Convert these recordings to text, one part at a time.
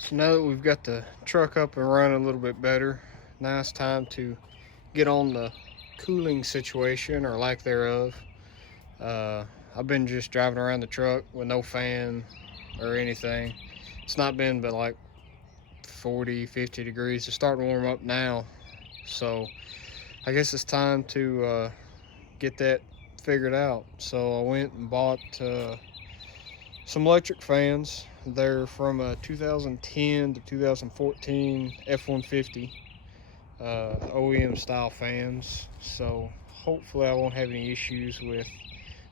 So now that we've got the truck up and running a little bit better, now it's time to get on the cooling situation or lack thereof. Uh, I've been just driving around the truck with no fan or anything. It's not been but like 40, 50 degrees. It's starting to warm up now. So I guess it's time to get that figured out. So I went and bought some electric fans. They're from a 2010 to 2014 F150 OEM style fans. So hopefully I won't have any issues with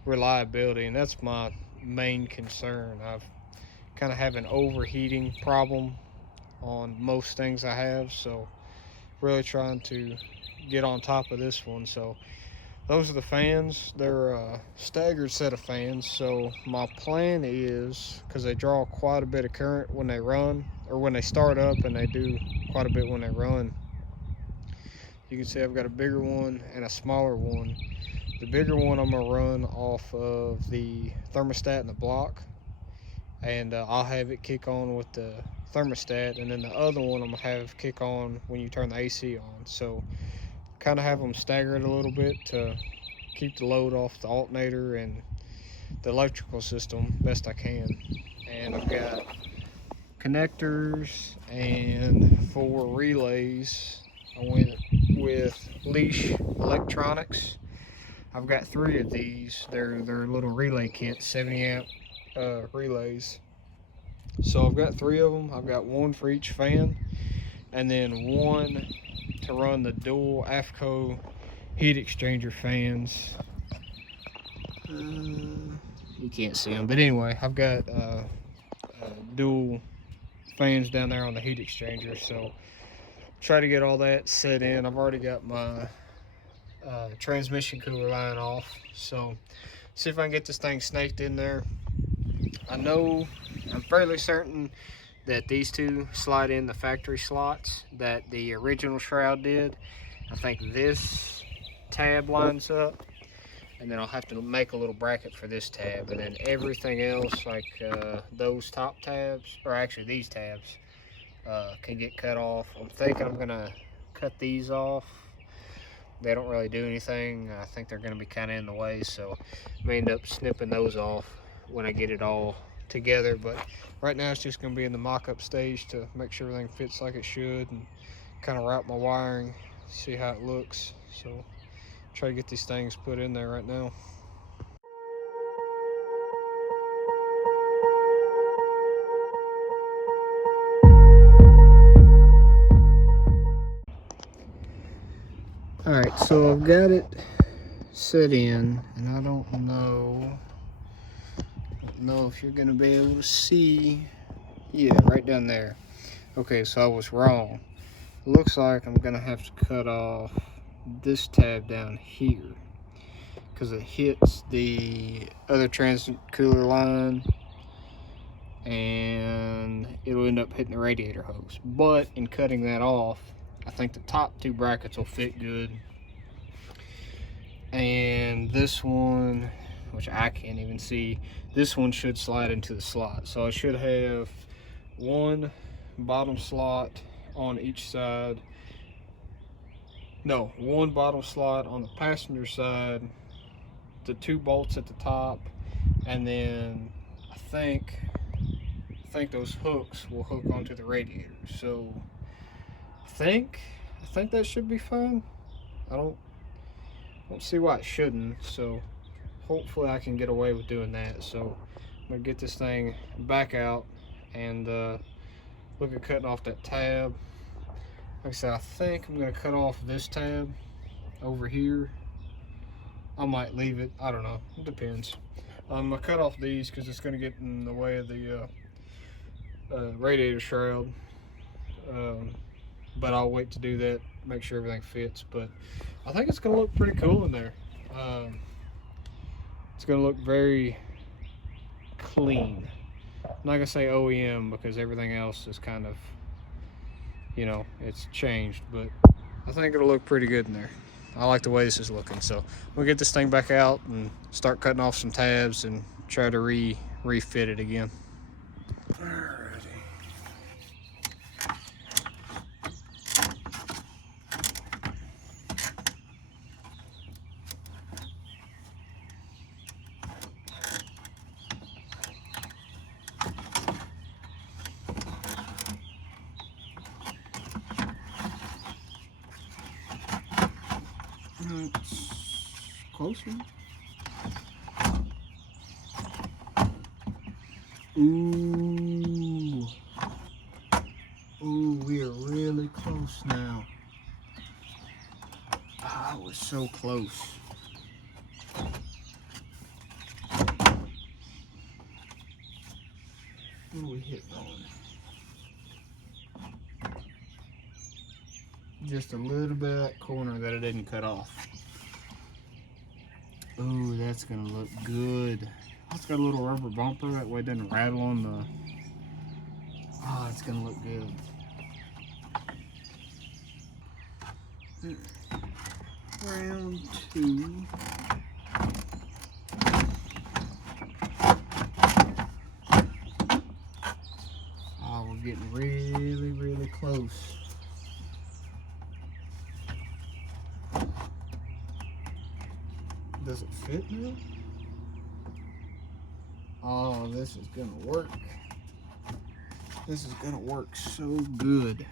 reliability, and that's my main concern. I've kind of have an overheating problem on most things I have, so really trying to get on top of this one. So those are the fans. They're a staggered set of fans. So my plan is, because they draw quite a bit of current when they run, or when they start up, and they do quite a bit when they run. You can see I've got a bigger one and a smaller one. The bigger one I'm gonna run off of the thermostat in the block, and I'll have it kick on with the thermostat, and then the other one I'm gonna have kick on when you turn the AC on. So kind of have them staggered a little bit to keep the load off the alternator and the electrical system best I can. And I've got connectors and 4 relays. I went with Leash Electronics. I've got 3 of these. They're little relay kits, 70 amp relays. So I've got 3 of them. I've got 1 for each fan, and then 1 to run the dual AFCO heat exchanger fans. You can't see them, but anyway, I've got dual fans down there on the heat exchanger. So try to get all that set in. I've already got my transmission cooler line off, so see if I can get this thing snaked in there. I'm fairly certain that these 2 slide in the factory slots that the original shroud did. I think this tab lines up, and then I'll have to make a little bracket for this tab, and then everything else, like those top tabs, or actually these tabs, can get cut off. I'm thinking I'm gonna cut these off. They don't really do anything. I think they're gonna be kind of in the way, so I may end up snipping those off when I get it all together. But right now it's just going to be in the mock-up stage to make sure everything fits like it should, and kind of route my wiring, see how it looks. So try to get these things put in there right now. All right, so I've got it set in, and I don't know if you're gonna be able to see. Yeah, right down there. Okay, so I was wrong. It looks like I'm gonna have to cut off this tab down here, because it hits the other transit cooler line, and it'll end up hitting the radiator hose. But in cutting that off, I think the top 2 brackets will fit good, and this one, which I can't even see, this one should slide into the slot. So I should have 1 bottom slot on each side. No, 1 bottom slot on the passenger side, the 2 bolts at the top, and then I think those hooks will hook onto the radiator. So I think that should be fine. I don't see why it shouldn't. So hopefully I can get away with doing that. So I'm gonna get this thing back out and look at cutting off that tab. Like I said, I think I'm gonna cut off this tab over here. I might leave it, I don't know, it depends. I'm gonna cut off these because it's gonna get in the way of the radiator shroud. But I'll wait to do that, make sure everything fits. But I think it's gonna look pretty cool in there. It's gonna look very clean. I'm not gonna say OEM because everything else is kind of, it's changed, but I think it'll look pretty good in there. I like the way this is looking. So we'll get this thing back out and start cutting off some tabs and try to refit it again. Alrighty. Closer. Ooh. Ooh, we are really close now. Ah, we're so close. What are we hitting on? Just a little bit of that corner that I didn't cut off. Ooh, that's gonna look good. It's got a little rubber bumper, that way it doesn't rattle on the... Oh, it's gonna look good. Round 2. Oh, we're getting really, really close. Does it fit now? Oh, this is gonna work. This is gonna work so good.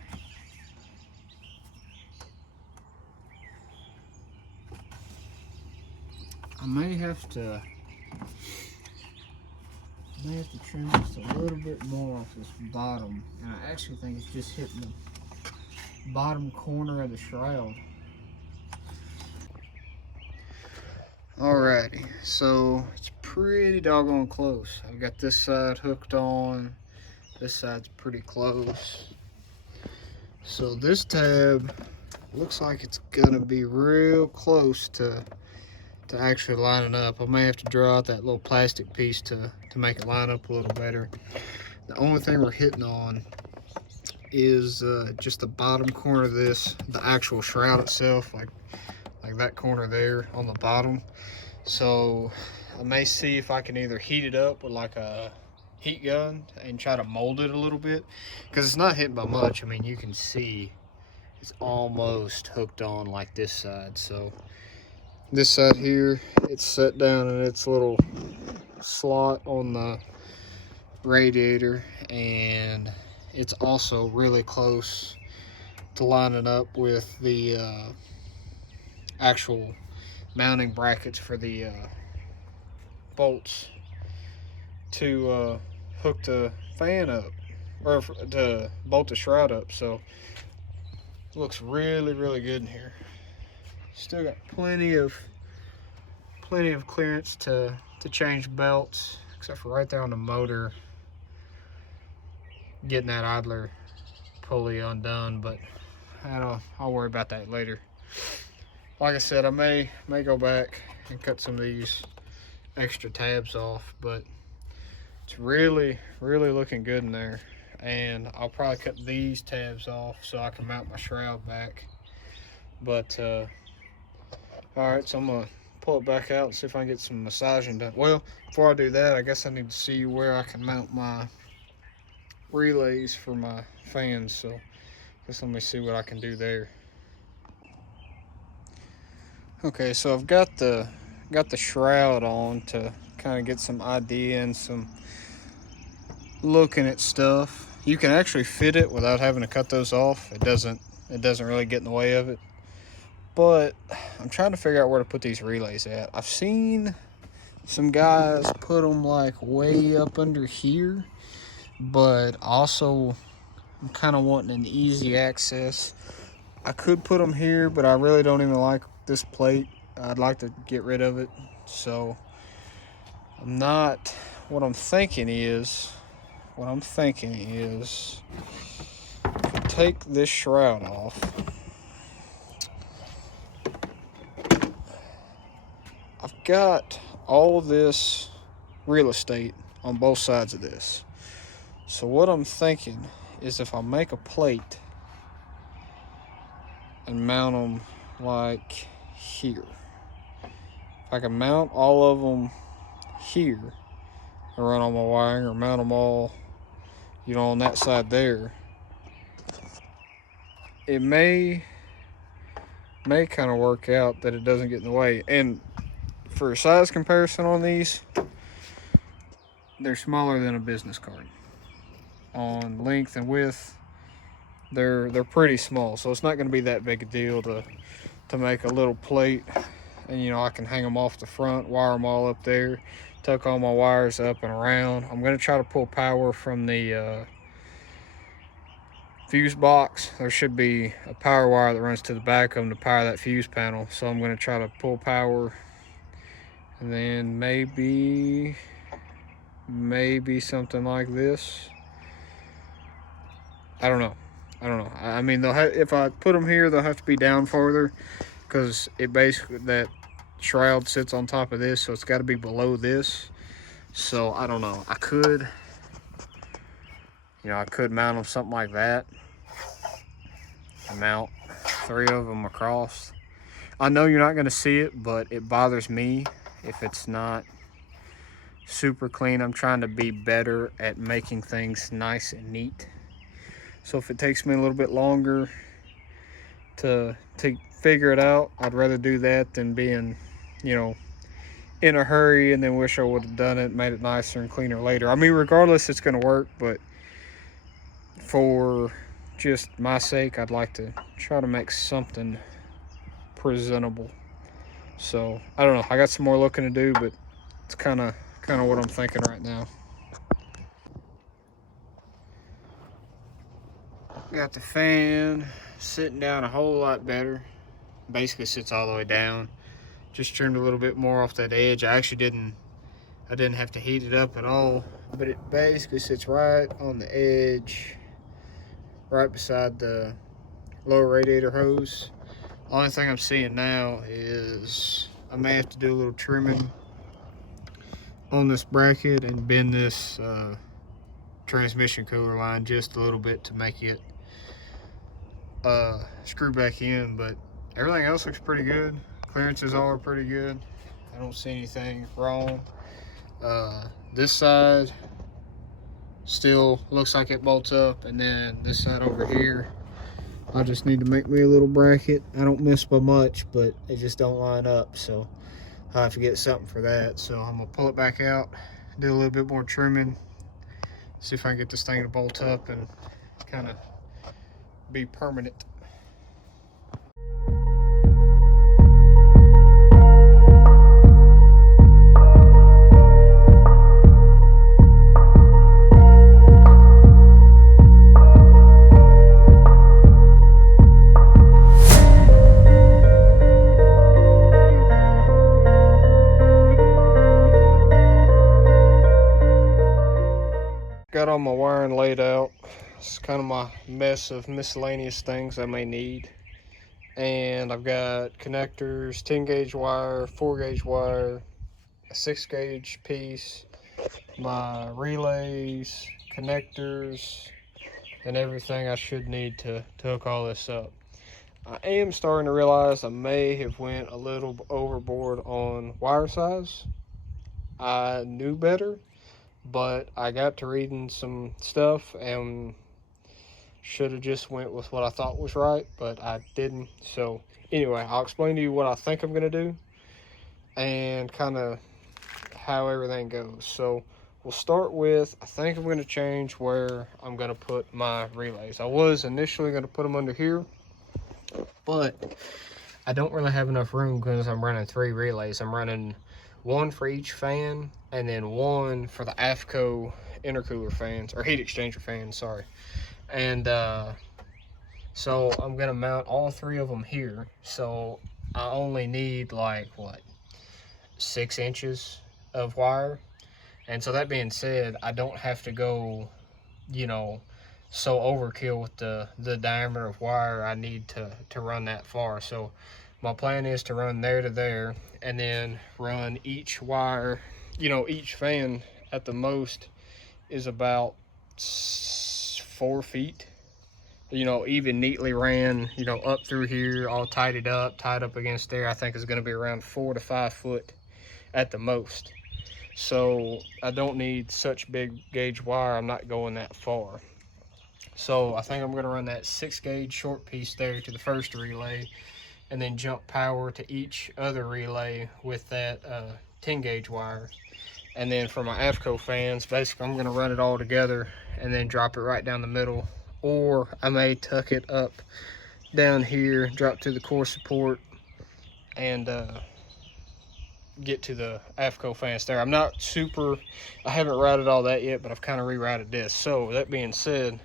I may have to trim just a little bit more off this bottom, and I actually think it's just hitting the bottom corner of the shroud. Alrighty, so it's pretty doggone close. I've got this side hooked on. This side's pretty close. So this tab looks like it's gonna be real close to actually lining up. I may have to draw out that little plastic piece to make it line up a little better. The only thing we're hitting on is just the bottom corner of this, the actual shroud itself, like that corner there on the bottom. So I may see if I can either heat it up with like a heat gun and try to mold it a little bit, because it's not hitting by much. I mean, you can see it's almost hooked on like this side. So this side here, it's set down in its little slot on the radiator, and it's also really close to lining up with the actual mounting brackets for the bolts to hook the fan up, or to bolt the shroud up. So it looks really, really good in here. Still got plenty of clearance to change belts, except for right there on the motor, getting that idler pulley undone, but I'll worry about that later. Like I said, I may go back and cut some of these extra tabs off, but it's really, really looking good in there. And I'll probably cut these tabs off so I can mount my shroud back. But alright, so I'm gonna pull it back out and see if I can get some massaging done. Well, before I do that, I guess I need to see where I can mount my relays for my fans. So just let me see what I can do there. Okay, so I've got the shroud on to kind of get some idea and some looking at stuff. You can actually fit it without having to cut those off. It doesn't really get in the way of it. But I'm trying to figure out where to put these relays at. I've seen some guys put them like way up under here, but also I'm kind of wanting an easy access. I could put them here, but I really don't even like this plate. I'd like to get rid of it. So what I'm thinking is take this shroud off. I've got all of this real estate on both sides of this. So what I'm thinking is, if I make a plate and mount them like here, if I can mount all of them here and run all my wiring, or mount them all, on that side there, it may kind of work out that it doesn't get in the way. And for a size comparison on these, they're smaller than a business card. On length and width, they're pretty small, so it's not going to be that big a deal to make a little plate and you know, I can hang them off the front, wire them all up there, tuck all my wires up and around. I'm going to try to pull power from the fuse box. There should be a power wire that runs to the back of them to power that fuse panel, so I'm going to try to pull power, and then maybe something like this. I don't know. I mean, if I put them here, they'll have to be down farther, because it basically, that shroud sits on top of this, so it's got to be below this. So I don't know. I could mount them something like that. Mount 3 of them across. I know you're not going to see it, but it bothers me if it's not super clean. I'm trying to be better at making things nice and neat. So if it takes me a little bit longer to figure it out, I'd rather do that than being, you know, in a hurry and then wish I would have done it, made it nicer and cleaner later. I mean, regardless, it's going to work, but for just my sake, I'd like to try to make something presentable. So I don't know. I got some more looking to do, but it's kind of what I'm thinking right now. Got the fan sitting down a whole lot better. Basically sits all the way down. Just trimmed a little bit more off that edge. I didn't have to heat it up at all, but it basically sits right on the edge, right beside the lower radiator hose. Only thing I'm seeing now is I may have to do a little trimming on this bracket and bend this transmission cooler line just a little bit to make it screw back in, but everything else looks pretty good. Clearances are pretty good. I don't see anything wrong. This side still looks like it bolts up, and then this side over here, I just need to make me a little bracket. I don't miss by much, but it just don't line up, so I have to get something for that. So I'm gonna pull it back out, do a little bit more trimming, see if I can get this thing to bolt up and kind of be permanent. Got all my wiring laid out. It's kind of my mess of miscellaneous things I may need. And I've got connectors, 10 gauge wire, 4 gauge wire, a 6 gauge piece, my relays, connectors, and everything I should need to hook all this up. I am starting to realize I may have went a little overboard on wire size. I knew better, but I got to reading some stuff and should have just went with what I thought was right, but I didn't. So anyway, I'll explain to you what I think I'm gonna do and kind of how everything goes. So we'll start with, I think I'm gonna change where I'm gonna put my relays. I was initially gonna put them under here, but I don't really have enough room because I'm running 3 relays. I'm running 1 for each fan, and then 1 for the AFCO intercooler fans, or heat exchanger fans, sorry. And so I'm gonna mount all 3 of them here. So I only need like, what, 6 inches of wire. And so that being said, I don't have to go, you know, so overkill with the diameter of wire I need to run that far. So my plan is to run there to there, and then run each wire, you know, each fan at the most is about 4 feet, you know, even neatly ran, you know, up through here, all tied up against there. I think is going to be around 4 to 5 foot at the most. So I don't need such big gauge wire. I'm not going that far. So I think I'm going to run that 6 gauge short piece there to the first relay, and then jump power to each other relay with that 10 gauge wire. And then for my AFCO fans, basically I'm going to run it all together and then drop it right down the middle. Or I may tuck it up down here, drop to the core support, and get to the AFCO fans there. I'm not super, I haven't routed all that yet, but I've kind of rerouted this. So that being said,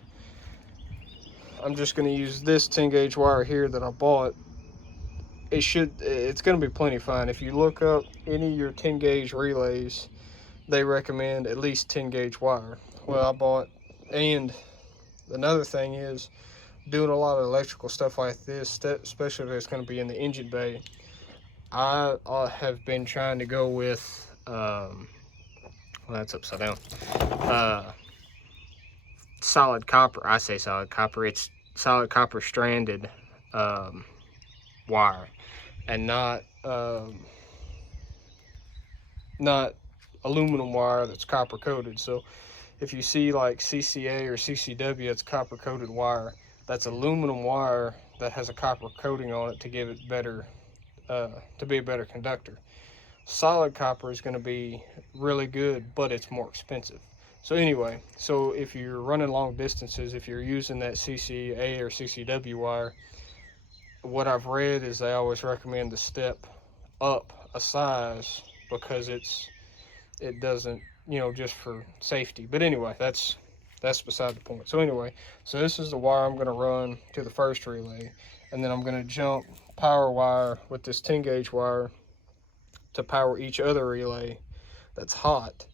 I'm just going to use this 10 gauge wire here that I bought. It's going to be plenty fine. If you look up any of your 10 gauge relays, they recommend at least 10 gauge wire. Well, I bought, and another thing is doing a lot of electrical stuff like this, especially if it's going to be in the engine bay. I have been trying to go with, well, that's upside down, solid copper. I say solid copper. It's solid copper stranded wire, and not aluminum wire that's copper coated. So if you see like CCA or CCW, it's copper coated wire. That's aluminum wire that has a copper coating on it to give it better, to be a better conductor. Solid copper is going to be really good, but it's more expensive. So anyway, so if you're running long distances, if you're using that CCA or CCW wire, what I've read is they always recommend to step up a size because it doesn't, just for safety. But anyway, that's beside the point. So anyway, so this is the wire I'm going to run to the first relay, and then I'm going to jump power wire with this 10 gauge wire to power each other relay that's hot,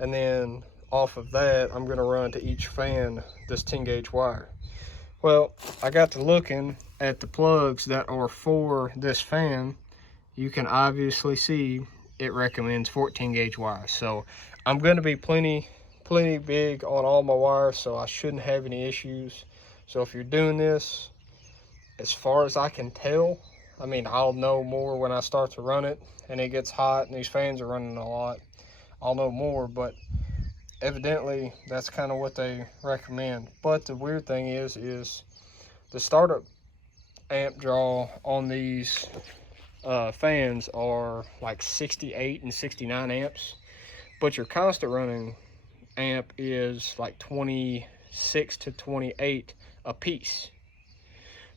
and then off of that I'm going to run to each fan this 10 gauge wire. Well, I got to looking at the plugs that are for this fan. You can obviously see it recommends 14 gauge wire. So I'm going to be plenty big on all my wires, so I shouldn't have any issues. So if you're doing this, as far as I can tell, I mean, I'll know more when I start to run it and it gets hot and these fans are running a lot. I'll know more, but evidently that's kind of what they recommend. But the weird thing is the startup amp draw on these fans are like 68 and 69 amps, but your constant running amp is like 26 to 28 a piece.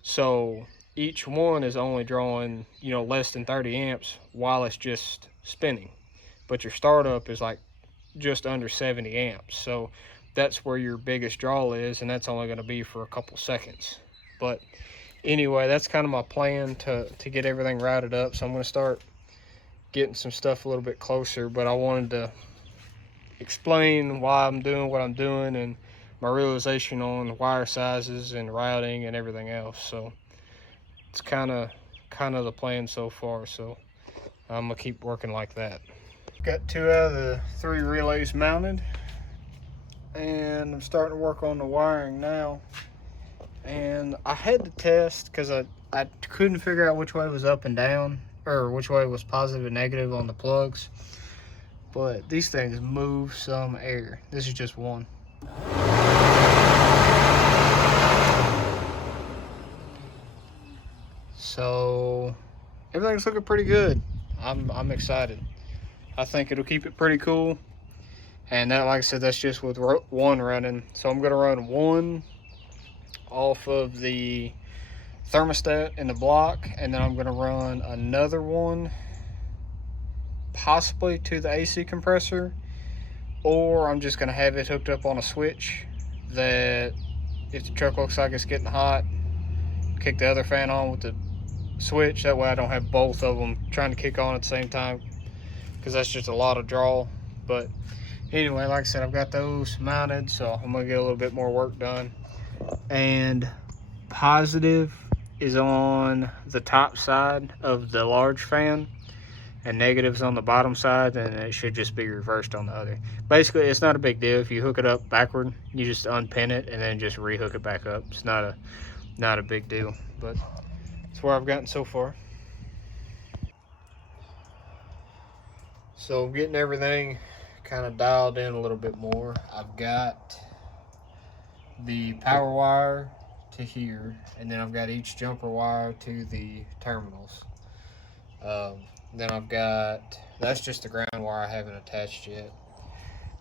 So each one is only drawing, less than 30 amps while it's just spinning. But your startup is like just under 70 amps. So that's where your biggest draw is, and that's only going to be for a couple seconds. But anyway, that's kind of my plan to get everything routed up. So I'm going to start getting some stuff a little bit closer, but I wanted to explain why I'm doing what I'm doing and my realization on wire sizes and routing and everything else. So it's kind of the plan so far. So I'm gonna keep working like that. Got 2 out of the 3 relays mounted, and I'm starting to work on the wiring now. And I had to test because I couldn't figure out which way was up and down, or which way was positive and negative on the plugs. But these things move some air. This is just one. So everything's looking pretty good. I'm excited. I think it'll keep it pretty cool. And that, like I said, that's just with one running. So I'm gonna run one off of the thermostat in the block, and then I'm gonna run another one possibly to the AC compressor, or I'm just gonna have it hooked up on a switch that if the truck looks like it's getting hot, kick the other fan on with the switch. That way I don't have both of them trying to kick on at the same time, because that's just a lot of draw. But anyway, like I said, I've got those mounted, so I'm gonna get a little bit more work done. And positive is on the top side of the large fan, and negatives on the bottom side, and it should just be reversed on the other. Basically, it's not a big deal. If you hook it up backward, you just unpin it and then just rehook it back up. It's not a big deal, but it's where I've gotten so far. So I'm getting everything kind of dialed in a little bit more. I've got the power wire to here, and then I've got each jumper wire to the terminals. Then I've got, that's just the ground wire I haven't attached yet.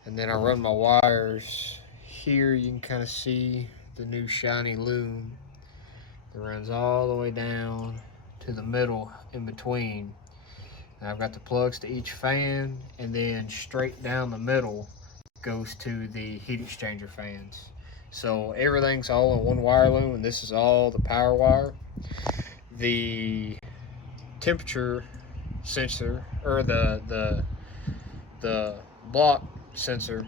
And then I run my wires here. You can kind of see the new shiny loom that runs all the way down to the middle in between. And I've got the plugs to each fan, and then straight down the middle goes to the heat exchanger fans. So everything's all in one wire loom, and this is all the power wire. The temperature sensor, or the block sensor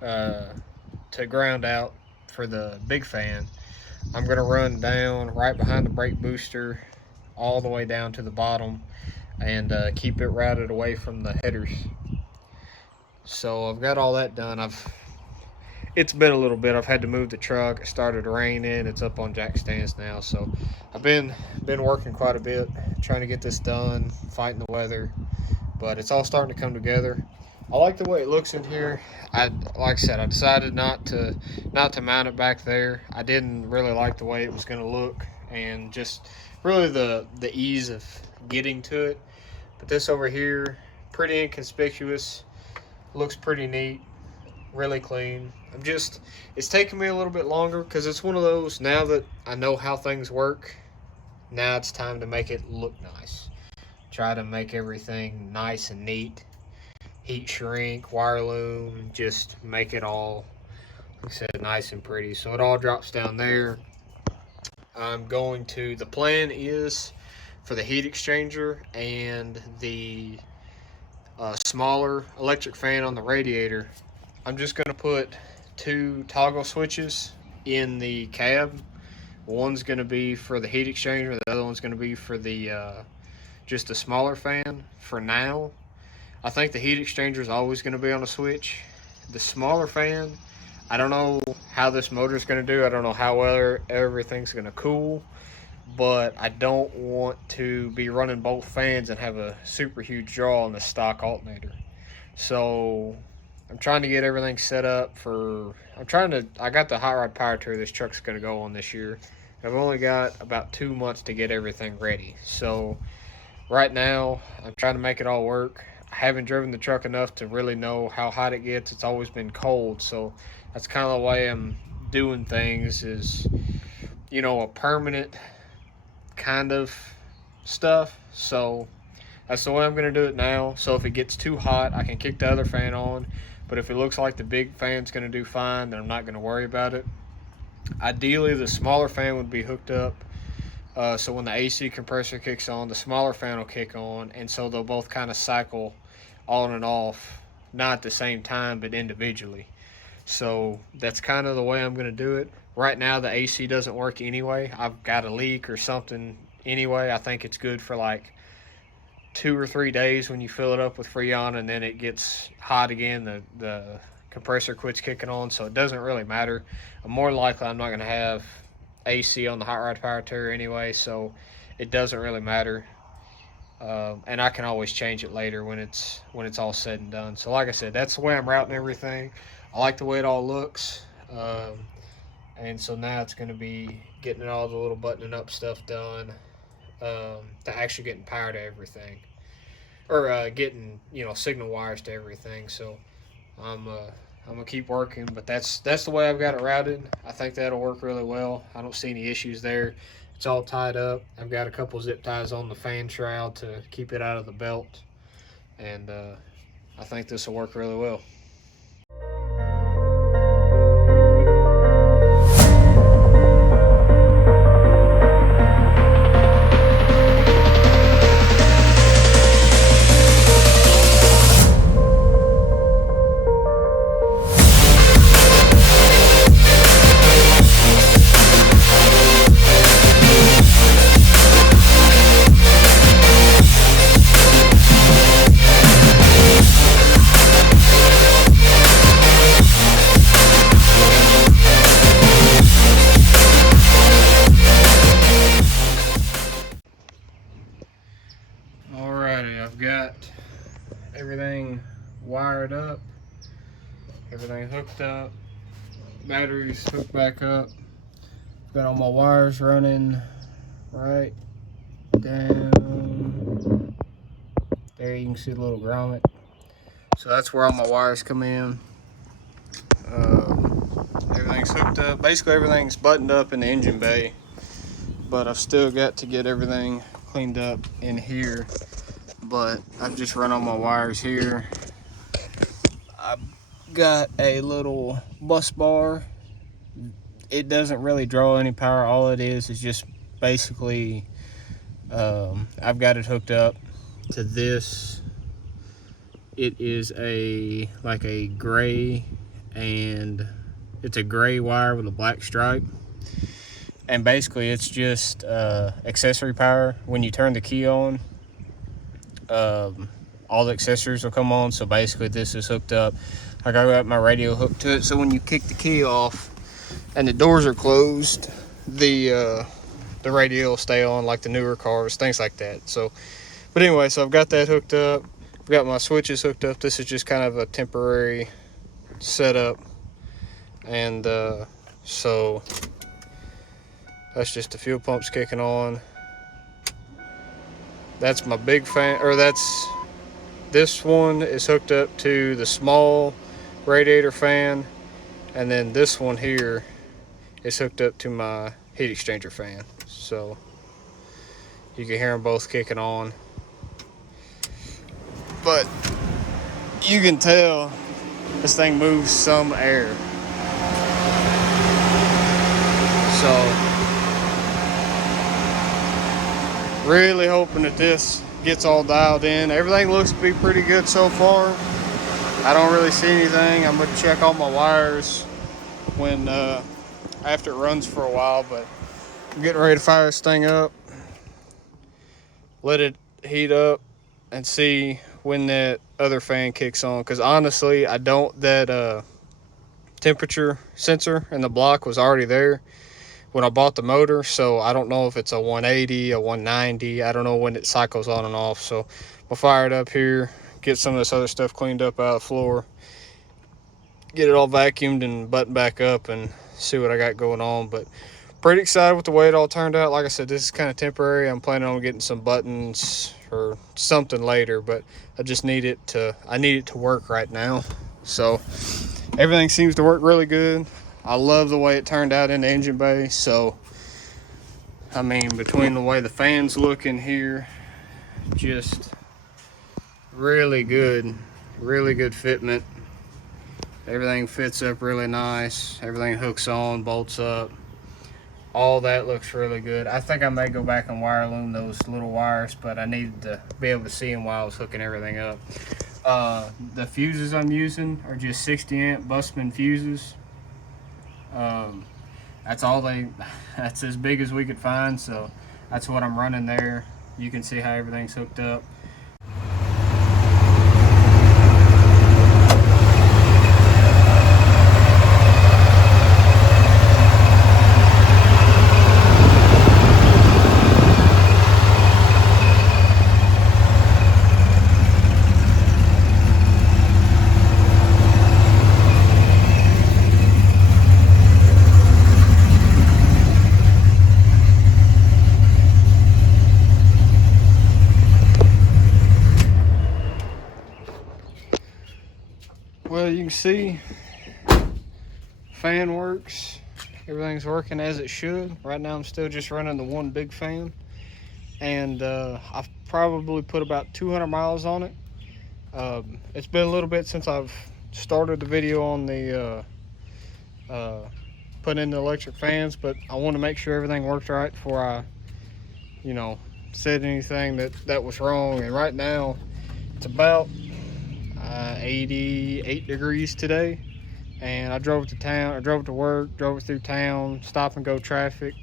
to ground out for the big fan, I'm gonna run down right behind the brake booster all the way down to the bottom, and keep it routed away from the headers. So I've got all that done. It's been a little bit. I've had to move the truck. It started raining. It's up on jack stands now. So I've been working quite a bit trying to get this done, fighting the weather. But it's all starting to come together. I like the way it looks in here. Like I said, I decided not to mount it back there. I didn't really like the way it was going to look, and just really the ease of getting to it. But this over here, pretty inconspicuous. Looks pretty neat, really clean. It's taking me a little bit longer because it's one of those, now that I know how things work, now it's time to make it look nice. Try to make everything nice and neat. Heat shrink, wire loom, just make it all, like I said, nice and pretty. So it all drops down there. The plan is for the heat exchanger and the smaller electric fan on the radiator, I'm just going to put 2 toggle switches in the cab. One's going to be for the heat exchanger, the other one's going to be for the just a smaller fan for now. I think the heat exchanger is always going to be on a switch. The smaller fan, I don't know how this motor is going to do. I don't know how well everything's going to cool, but I don't want to be running both fans and have a super huge draw on the stock alternator. So I'm trying to get everything set up for, I got the hot rod power tour this truck's going to go on this year. I've only got about 2 months to get everything ready. So right now, I'm trying to make it all work. I haven't driven the truck enough to really know how hot it gets. It's always been cold, so that's kind of the way I'm doing things, is, a permanent kind of stuff. So that's the way I'm going to do it now. So if it gets too hot, I can kick the other fan on. But if it looks like the big fan's going to do fine, then I'm not going to worry about it. Ideally, the smaller fan would be hooked up. So when the AC compressor kicks on, the smaller fan will kick on, and so they'll both kind of cycle on and off, not at the same time, but individually. So that's kind of the way I'm going to do it. Right now, the AC doesn't work anyway. I've got a leak or something anyway. I think it's good for like 2 or 3 days when you fill it up with Freon, and then it gets hot again. The compressor quits kicking on, so it doesn't really matter. More likely, I'm not going to have AC on the hot rod power tour anyway, so it doesn't really matter. And I can always change it later when it's all said and done. So like I said, that's the way I'm routing everything. I like the way it all looks. And so now it's going to be getting all the little buttoning up stuff done, to actually getting power to everything, or getting signal wires to everything. So I'm gonna keep working, but that's the way I've got it routed. I think that'll work really well. I don't see any issues there. It's all tied up. I've got a couple zip ties on the fan shroud to keep it out of the belt, and I think this will work really well. I've got everything wired up, everything hooked up, batteries hooked back up. Got all my wires running right down there. You can see the little grommet. So that's where all my wires come in. Everything's hooked up. Basically everything's buttoned up in the engine bay, but I've still got to get everything cleaned up in here but I've just run on my wires here. I've got a little bus bar. It doesn't really draw any power. All it is just basically I've got it hooked up to this. It is like a gray, and it's a gray wire with a black stripe, and basically it's just accessory power. When you turn the key on, all the accessories will come on. So basically this is hooked up. I got my radio hooked to it, so when you kick the key off and the doors are closed, the radio will stay on, like the newer cars, things like that. So, but anyway, so I've got that hooked up. I've got my switches hooked up. This is just kind of a temporary setup, and so that's just the fuel pumps kicking on. That's my big fan, or this one is hooked up to the small radiator fan, and then this one here is hooked up to my heat exchanger fan. So you can hear them both kicking on, but you can tell this thing moves some air. So really hoping that this gets all dialed in. Everything looks to be pretty good so far. I don't really see anything. I'm gonna check all my wires when after it runs for a while, but I'm getting ready to fire this thing up, let it heat up, and see when that other fan kicks on. Because honestly, that temperature sensor in the block was already there when I bought the motor, so I don't know if it's a 180, a 190. I don't know when it cycles on and off. So we'll fire it up here, get some of this other stuff cleaned up out of the floor, get it all vacuumed and buttoned back up, and see what I got going on. But pretty excited with the way it all turned out. Like I said, this is kind of temporary. I'm planning on getting some buttons or something later, but I just need it to work right now. So everything seems to work really good. I love the way it turned out in the engine bay. So I mean, between the way the fans look in here, just really good fitment. Everything fits up really nice. Everything hooks on, bolts up. All that looks really good. I think I may go back and wire loom those little wires, but I needed to be able to see them while I was hooking everything up. The fuses I'm using are just 60 amp Busman fuses. That's as big as we could find, so that's what I'm running there. You can see how everything's hooked up. Well, you can see fan works. Everything's working as it should. Right now I'm still just running the one big fan, and I've probably put about 200 miles on it. It's been a little bit since I've started the video on the putting in the electric fans, but I want to make sure everything worked right before I said anything that was wrong. And right now it's about 88 degrees today, and I drove to work, drove through town, stop and go traffic.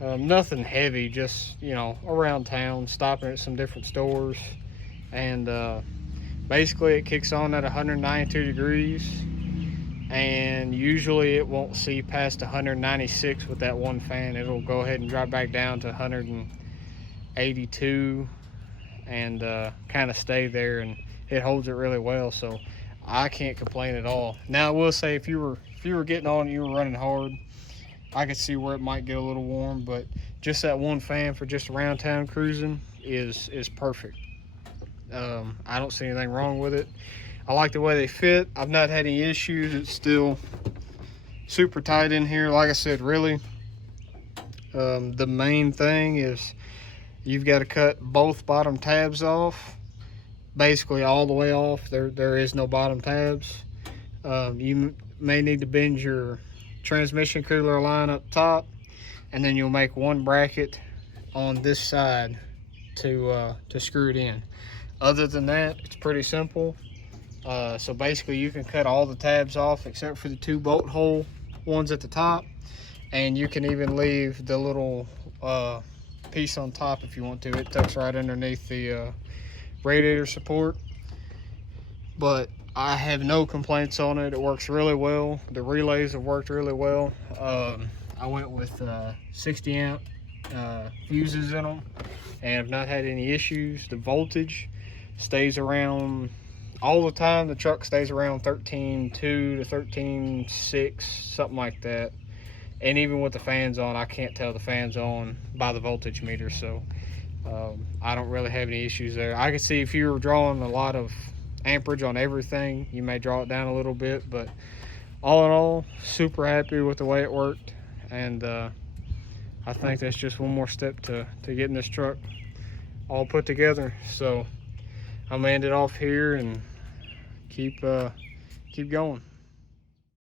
Nothing heavy, just around town, stopping at some different stores. And basically it kicks on at 192 degrees, and usually it won't see past 196 with that one fan. It'll go ahead and drop back down to 182 and kind of stay there, and it holds it really well. So I can't complain at all. Now I will say, if you were getting on and you were running hard, I could see where it might get a little warm, but just that one fan for just around town cruising is perfect. I don't see anything wrong with it. I like the way they fit. I've not had any issues. It's still super tight in here. Like I said, really, the main thing is you've got to cut both bottom tabs off, basically all the way off. There is no bottom tabs. You may need to bend your transmission cooler line up top, and then you'll make one bracket on this side to screw it in. Other than that, it's pretty simple. So basically you can cut all the tabs off except for the 2 bolt hole ones at the top, and you can even leave the little piece on top if you want to. It tucks right underneath the radiator support, but I have no complaints on it. It works really well. The relays have worked really well. I went with 60 amp fuses in them and have not had any issues. The voltage stays around all the time. The truck stays around 13.2 to 13.6, something like that. And even with the fans on, I can't tell the fans on by the voltage meter, so I don't really have any issues there. I can see if you were drawing a lot of amperage on everything, you may draw it down a little bit, but all in all, super happy with the way it worked. And I think that's just one more step to getting this truck all put together. So I'm gonna end it off here and keep going.